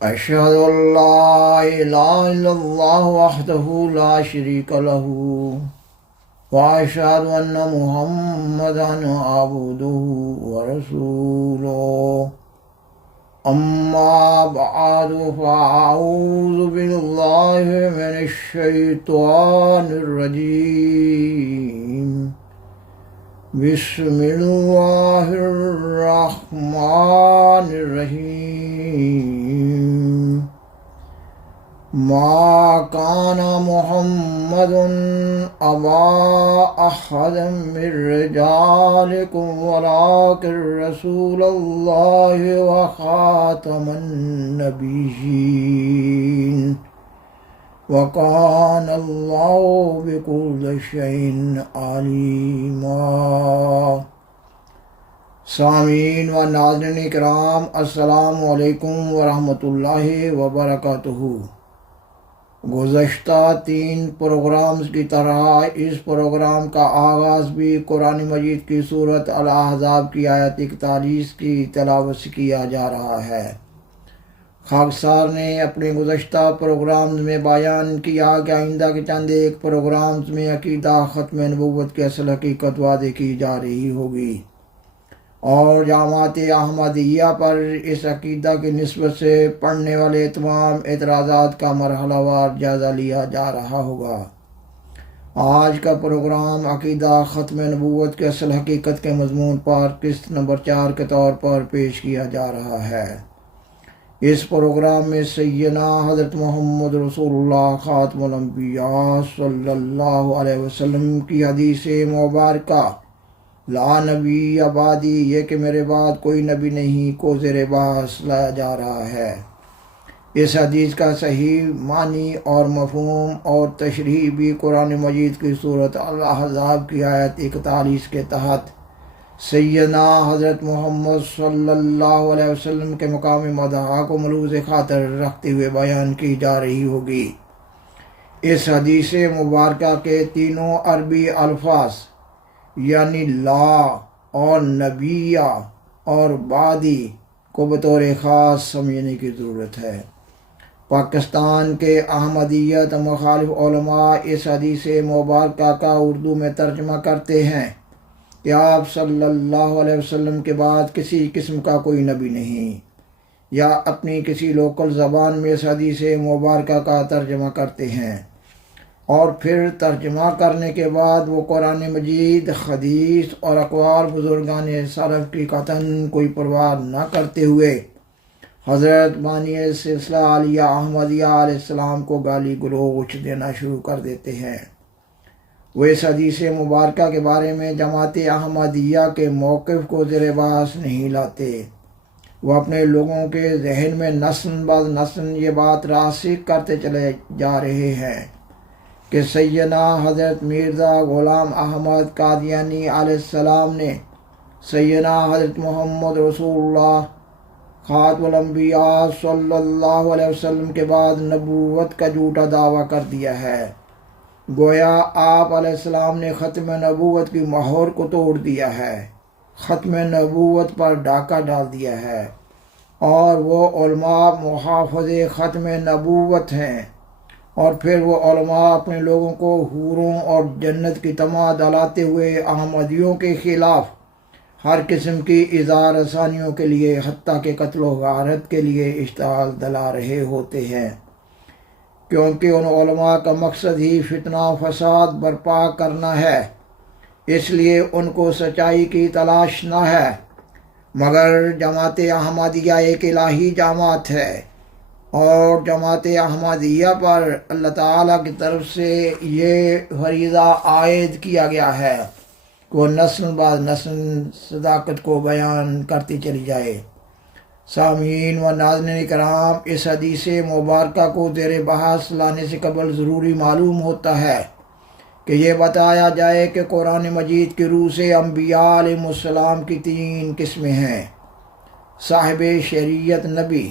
أشهد أن لا إله إلا الله وحده لا شريك له وأشهد أن محمدا عبده ورسوله أما بعد فأعوذ بالله من الشيطان الرجيم بسم الله الرحمن الرحيم ما كان محمد أبا أحد من رجالكم ولكن رسول الله وخاتم النبيين وكان الله بكل شيء عليما۔ سامعین و ناظرین کرام، السلام علیکم ورحمۃ اللہ وبرکاتہ۔ گزشتہ 3 پروگرامز کی طرح اس پروگرام کا آغاز بھی قرآن مجید کی سورۃ الاحزاب کی آیت 41 کی تلاوت سے کیا جا رہا ہے۔ خاکسار نے اپنے گزشتہ پروگرامز میں بیان کیا کہ آئندہ کے چند ایک پروگرامز میں عقیدہ ختم نبوت کی اصل حقیقت واضح کی جا رہی ہوگی اور جماعت احمدیہ پر اس عقیدہ کی نسبت سے پڑھنے والے تمام اعتراضات کا مرحلہ وار جائزہ لیا جا رہا ہوگا۔ آج کا پروگرام عقیدہ ختم نبوت کی اصل حقیقت کے مضمون پر قسط نمبر 4 کے طور پر پیش کیا جا رہا ہے۔ اس پروگرام میں سیدنا حضرت محمد رسول اللہ خاتم الانبیاء صلی اللہ علیہ وسلم کی حدیث مبارکہ لا نبی بعدی، یہ کہ میرے بعد کوئی نبی نہیں، کو زیر بحث لایا جا رہا ہے۔ اس حدیث کا صحیح معنی اور مفہوم اور تشریح بھی قرآن مجید کی سورۃ الاحزاب کی آیت 41 کے تحت سیدنا حضرت محمد صلی اللہ علیہ وسلم کے مقام مدح کو ملحوظ خاطر رکھتے ہوئے بیان کی جا رہی ہوگی۔ اس حدیث مبارکہ کے تینوں عربی الفاظ یعنی لا اور نبیہ اور بعدی کو بطور خاص سمجھنے کی ضرورت ہے۔ پاکستان کے احمدیت مخالف علماء اس حدیث مبارکہ کا اردو میں ترجمہ کرتے ہیں کہ آپ صلی اللہ علیہ وسلم کے بعد کسی قسم کا کوئی نبی نہیں، یا اپنی کسی لوکل زبان میں اس حدیث مبارکہ کا ترجمہ کرتے ہیں، اور پھر ترجمہ کرنے کے بعد وہ قرآن مجید، حدیث اور اقوال بزرگان سلف کی قطعاً کوئی پرواہ نہ کرتے ہوئے حضرت بانی سلسلہ عالیہ احمدیہ علیہ السلام کو گالی گلوچ دینا شروع کر دیتے ہیں۔ وہ اس حدیث مبارکہ کے بارے میں جماعت احمدیہ کے موقف کو زیر بحث نہیں لاتے۔ وہ اپنے لوگوں کے ذہن میں نسل بعد نسل یہ بات راسخ کرتے چلے جا رہے ہیں کہ سیدنا حضرت مرزا غلام احمد قادیانی علیہ السلام نے سیدنا حضرت محمد رسول اللہ خاتم الانبیاء صلی اللہ علیہ وسلم کے بعد نبوت کا جھوٹا دعویٰ کر دیا ہے۔ گویا آپ علیہ السلام نے ختم نبوت کی مہر کو توڑ دیا ہے، ختم نبوت پر ڈاکہ ڈال دیا ہے، اور وہ علماء محافظ ختم نبوت ہیں، اور پھر وہ علماء اپنے لوگوں کو حوروں اور جنت کی طمع دلاتے ہوئے احمدیوں کے خلاف ہر قسم کی ایذا رسانیوں کے لیے، حتیٰ کہ قتل و غارت کے لیے اشتعال دلا رہے ہوتے ہیں، کیونکہ ان علماء کا مقصد ہی فتنہ و فساد برپا کرنا ہے۔ اس لیے ان کو سچائی کی تلاش نہ ہے، مگر جماعت احمدیہ ایک الہی جماعت ہے، اور جماعت احمدیہ پر اللہ تعالیٰ کی طرف سے یہ فریضہ عائد کیا گیا ہے کہ وہ نسل بعد نسل صداقت کو بیان کرتی چلی جائے۔ سامعین و ناظرین کرام، اس حدیث مبارکہ کو زیر بحث لانے سے قبل ضروری معلوم ہوتا ہے کہ یہ بتایا جائے کہ قرآن مجید کی روح سے انبیاء علیہ السلام کی 3 قسمیں ہیں۔ صاحب شریعت نبی،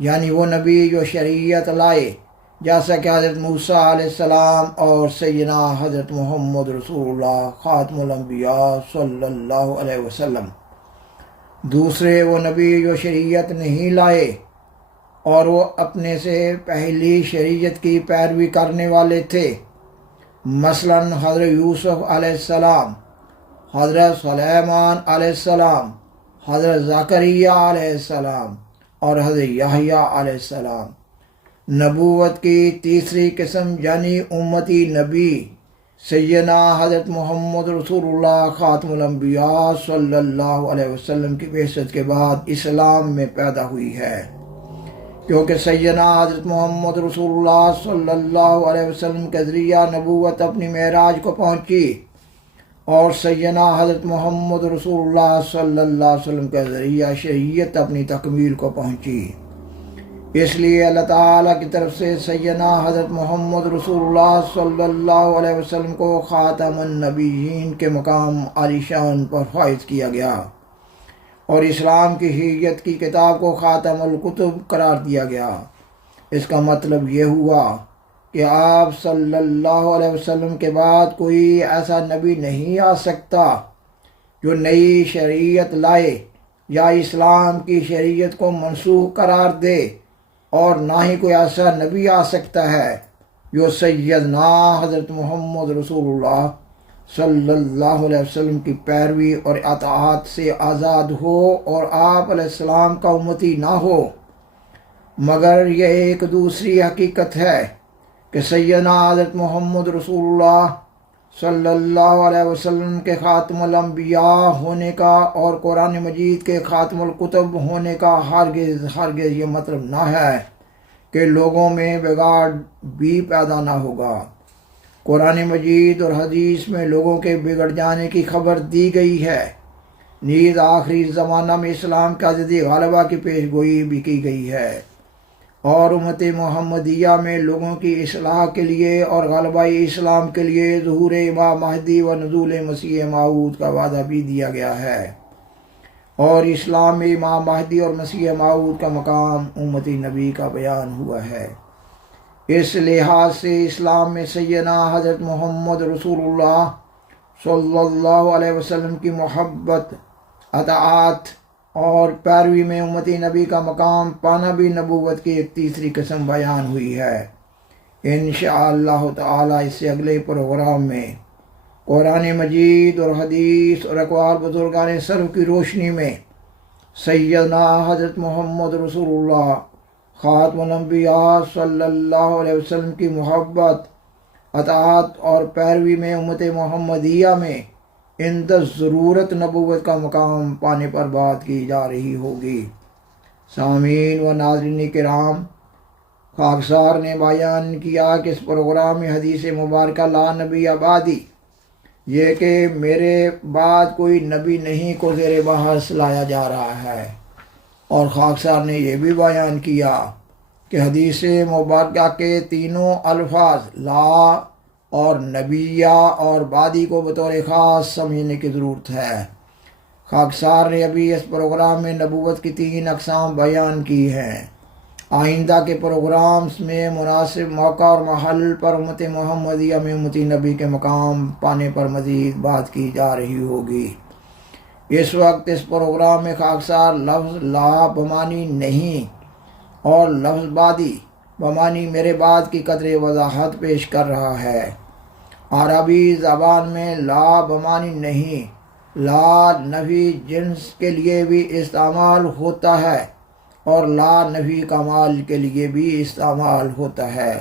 یعنی وہ نبی جو شریعت لائے، جیسا کہ حضرت موسیٰ علیہ السلام اور سیدنا حضرت محمد رسول اللہ خاتم الانبیاء صلی اللہ علیہ وسلم۔ دوسرے وہ نبی جو شریعت نہیں لائے اور وہ اپنے سے پہلی شریعت کی پیروی کرنے والے تھے، مثلاً حضرت یوسف علیہ السلام، حضرت سلیمان علیہ السلام، حضرت زکریا علیہ السلام اور حضرت یحییٰ علیہ السلام۔ نبوت کی تیسری قسم یعنی امتی نبی سیدنا حضرت محمد رسول اللہ خاتم الانبیاء صلی اللہ علیہ وسلم کی بعثت کے بعد اسلام میں پیدا ہوئی ہے، کیونکہ سیدنا حضرت محمد رسول اللہ صلی اللہ علیہ وسلم کے ذریعہ نبوت اپنی معراج کو پہنچی، اور سیدنا حضرت محمد رسول اللہ صلی اللہ علیہ وسلم کے ذریعہ شریعت اپنی تکمیل کو پہنچی۔ اس لیے اللہ تعالیٰ کی طرف سے سیدنا حضرت محمد رسول اللہ صلی اللہ علیہ وسلم کو خاتم النبیین کے مقام عالی شان پر فائز کیا گیا، اور اسلام کی شریعت کی کتاب کو خاتم الکتب قرار دیا گیا۔ اس کا مطلب یہ ہوا کہ آپ صلی اللہ علیہ وسلم کے بعد کوئی ایسا نبی نہیں آ سکتا جو نئی شریعت لائے یا اسلام کی شریعت کو منسوخ قرار دے، اور نہ ہی کوئی ایسا نبی آ سکتا ہے جو سیدنا حضرت محمد رسول اللہ صلی اللہ علیہ وسلم کی پیروی اور اطاعت سے آزاد ہو اور آپ علیہ السلام کا امتی نہ ہو، مگر یہ ایک دوسری حقیقت ہے کہ سیدنا حضرت محمد رسول اللہ صلی اللہ علیہ وسلم کے خاتم الانبیاء ہونے کا اور قرآن مجید کے خاتم الکتب ہونے کا ہرگز یہ مطلب نہ ہے کہ لوگوں میں بگاڑ بھی پیدا نہ ہوگا۔ قرآن مجید اور حدیث میں لوگوں کے بگڑ جانے کی خبر دی گئی ہے، نیز آخری زمانہ میں اسلام کا جدید غلبہ کی پیش گوئی بھی کی گئی ہے، اور امت محمدیہ میں لوگوں کی اصلاح کے لیے اور غلبہ اسلام کے لیے ظہور امام مہدی و نزول مسیح موعود کا وعدہ بھی دیا گیا ہے، اور اسلام میں امام مہدی اور مسیح موعود کا مقام امتی نبی کا بیان ہوا ہے۔ اس لحاظ سے اسلام میں سیدنا حضرت محمد رسول اللہ صلی اللہ علیہ وسلم کی محبت، اطاعت اور پیروی میں امتی نبی کا مقام پانا بھی نبوت کی ایک تیسری قسم بیان ہوئی ہے۔ انشاءاللہ تعالی اس سے اگلے پروگرام میں قرآن مجید اور حدیث اور اقوال بزرگان سلف کی روشنی میں سیدنا حضرت محمد رسول اللہ خاتم الانبیاء صلی اللہ علیہ وسلم کی محبت، اطاعت اور پیروی میں امت محمدیہ میں عند ضرورت نبوت کا مقام پانے پر بات کی جا رہی ہوگی۔ سامعین و ناظرین کرام، خاکسار نے بیان کیا کہ اس پروگرام میں حدیث مبارکہ لا نبی بعدی، یہ کہ میرے بعد کوئی نبی نہیں کو زیر بحث لایا جا رہا ہے، اور خاکسار نے یہ بھی بیان کیا کہ حدیث مبارکہ کے تینوں الفاظ لا اور نبیہ اور بعدی کو بطور خاص سمجھنے کی ضرورت ہے۔ خاکسار نے ابھی اس پروگرام میں نبوت کی 3 اقسام بیان کی ہیں۔ آئندہ کے پروگرامز میں مناسب موقع اور محل پر امت محمدیہ میں امتی نبی کے مقام پانے پر مزید بات کی جا رہی ہوگی۔ اس وقت اس پروگرام میں خاکسار لفظ لا بمانی نہیں اور لفظ بعدی بمانی میرے بعد کی قدر وضاحت پیش کر رہا ہے۔ عربی زبان میں لا بمانی نہیں، لا نفی جنس کے لیے بھی استعمال ہوتا ہے اور لا نفی کمال کے لیے بھی استعمال ہوتا ہے،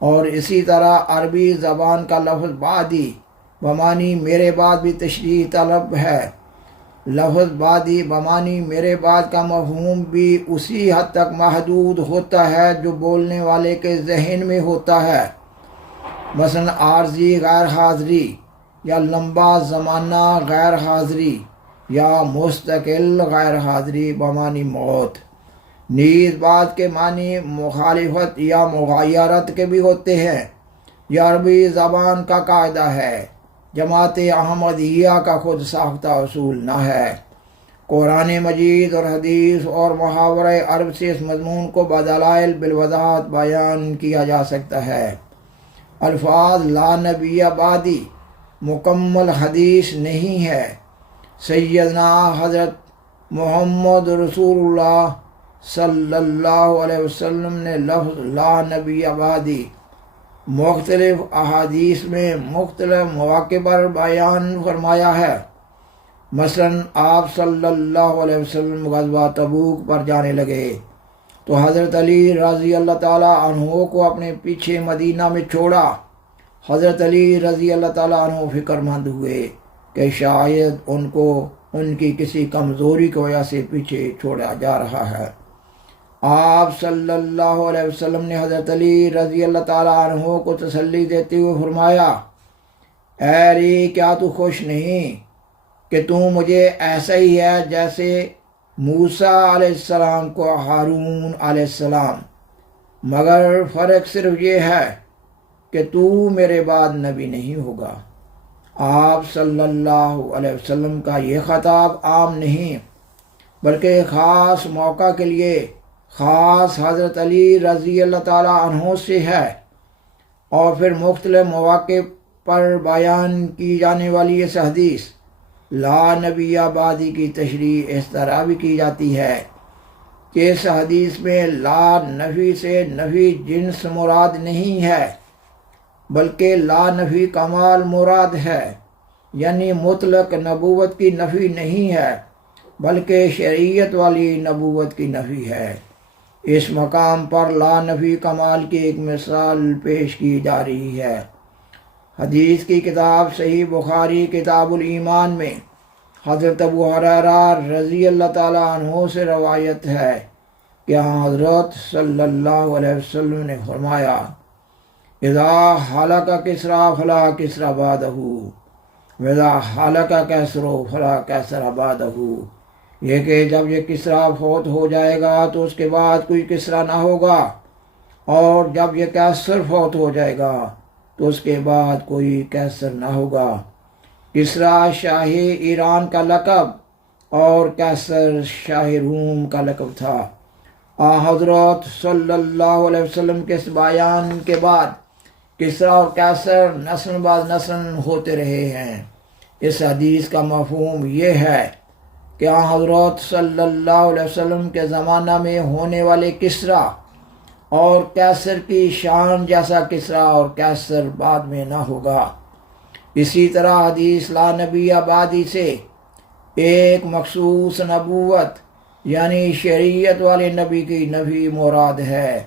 اور اسی طرح عربی زبان کا لفظ بعدی بمانی میرے بعد بھی تشریح طلب ہے۔ لفظ بعدی بمانی میرے بعد کا مفہوم بھی اسی حد تک محدود ہوتا ہے جو بولنے والے کے ذہن میں ہوتا ہے، مثلا عارضی غیر حاضری یا لمبا زمانہ غیر حاضری یا مستقل غیر حاضری بمانی موت۔ نیز بعد کے معنی مخالفت یا مغایرت کے بھی ہوتے ہیں۔ یہ عربی زبان کا قاعدہ ہے، جماعت احمدیہ کا خود ساختہ اصول نہ ہے۔ قرآن مجید اور حدیث اور محاورہ عرب سے اس مضمون کو بدلائل بالوضاحت بیان کیا جا سکتا ہے۔ الفاظ لا نبی بعدی مکمل حدیث نہیں ہے۔ سیدنا حضرت محمد رسول اللہ صلی اللہ علیہ وسلم نے لفظ لا نبی بعدی مختلف احادیث میں مختلف مواقع پر بیان فرمایا ہے۔ مثلاً آپ صلی اللہ علیہ وسلم غزوہ تبوک پر جانے لگے تو حضرت علی رضی اللہ تعالیٰ عنہ کو اپنے پیچھے مدینہ میں چھوڑا۔ حضرت علی رضی اللہ تعالیٰ عنہ فکر مند ہوئے کہ شاید ان کو ان کی کسی کمزوری کی وجہ سے پیچھے چھوڑا جا رہا ہے۔ آپ صلی اللہ علیہ وسلم نے حضرت علی رضی اللہ تعالیٰ عنہ کو تسلی دیتے ہوئے فرمایا، اے علی، کیا تو خوش نہیں کہ تو مجھے ایسا ہی ہے جیسے موسیٰ علیہ السلام کو ہارون علیہ السلام، مگر فرق صرف یہ ہے کہ تو میرے بعد نبی نہیں ہوگا۔ آپ صلی اللہ علیہ وسلم کا یہ خطاب عام نہیں بلکہ خاص موقع کے لیے خاص حضرت علی رضی اللہ تعالیٰ عنہ سے ہے، اور پھر مختلف مواقع پر بیان کی جانے والی اس حدیث لا نبی بعدی کی تشریح اس طرح بھی کی جاتی ہے کہ اس حدیث میں لا نفی سے نفی جنس مراد نہیں ہے بلکہ لا نفی کمال مراد ہے، یعنی مطلق نبوت کی نفی نہیں ہے بلکہ شریعت والی نبوت کی نفی ہے۔ اس مقام پر لا نفی کمال کی ایک مثال پیش کی جا رہی ہے۔ حدیث کی کتاب صحیح بخاری کتاب الایمان میں حضرت ابو ہریرہ رضی اللہ تعالیٰ عنہ سے روایت ہے کہ حضرت صلی اللہ علیہ وسلم نے فرمایا، اذا حلق کسریٰ فلا کسریٰ بعدہ واذا حلق کیسر فلا کیسر بعدہ، یہ کہ جب یہ کسریٰ فوت ہو جائے گا تو اس کے بعد کوئی کسریٰ نہ ہوگا، اور جب یہ کیسر فوت ہو جائے گا تو اس کے بعد کوئی کیسر نہ ہوگا۔ کسریٰ شاہ ایران کا لقب اور کیسر شاہ روم کا لقب تھا۔ حضرت صلی اللہ علیہ وسلم کے اس بیان کے بعد کسریٰ اور کیسر نسل بعد نسل ہوتے رہے ہیں۔ اس حدیث کا مفہوم یہ ہے کہ حضرت صلی اللہ علیہ وسلم کے زمانہ میں ہونے والے کسریٰ اور کیسر کی شان جیسا کسریٰ اور کیسر بعد میں نہ ہوگا۔ اسی طرح حدیث لا نبی بعدی سے ایک مخصوص نبوت یعنی شریعت والے نبی کی نفی مراد ہے،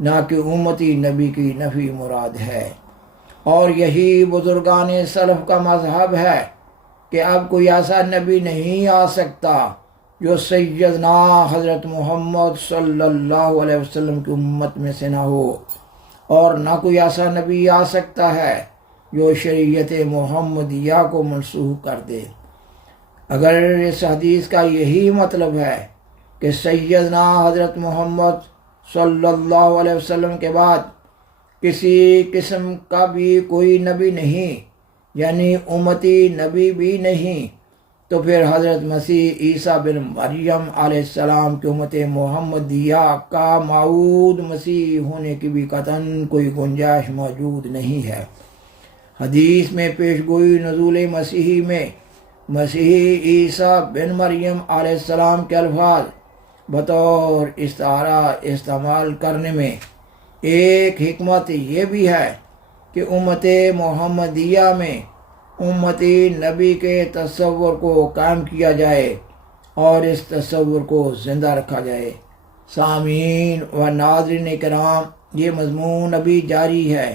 نہ کہ امتی نبی کی نفی مراد ہے، اور یہی بزرگان سلف کا مذہب ہے کہ اب کوئی ایسا نبی نہیں آ سکتا جو سیدنا حضرت محمد صلی اللہ علیہ وسلم کی امت میں سے نہ ہو، اور نہ کوئی ایسا نبی آ سکتا ہے جو شریعت محمدیہ کو منسوخ کر دے۔ اگر اس حدیث کا یہی مطلب ہے کہ سیدنا حضرت محمد صلی اللہ علیہ وسلم کے بعد کسی قسم کا بھی کوئی نبی نہیں، یعنی امتی نبی بھی نہیں، تو پھر حضرت مسیح عیسیٰ بن مریم علیہ السلام کی امت محمدیہ کا موعود مسیح ہونے کی بھی قطعاً کوئی گنجائش موجود نہیں ہے۔ حدیث میں پیش گوئی نزول مسیحی میں مسیحی عیسیٰ بن مریم علیہ السلام کے الفاظ بطور استعارہ استعمال کرنے میں ایک حکمت یہ بھی ہے کہ امت محمدیہ میں امتی نبی کے تصور کو قائم کیا جائے اور اس تصور کو زندہ رکھا جائے۔ سامعین و ناظرین کرام، یہ مضمون ابھی جاری ہے۔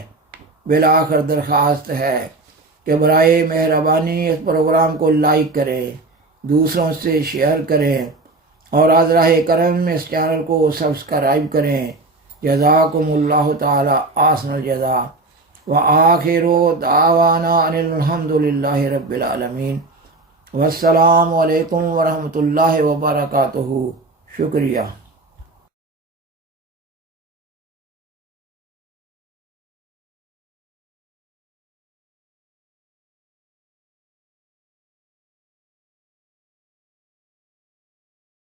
بالآخر درخواست ہے کہ برائے مہربانی اس پروگرام کو لائک کریں، دوسروں سے شیئر کریں، اور از راہ کرم اس چینل کو سبسکرائب کریں۔ جزاکم اللہ تعالی احسن الجزا، وآخر دعوانا ان الحمد للہ رب العالمین، والسلام علیکم ورحمۃ اللہ وبرکاتہ۔ شکریہ۔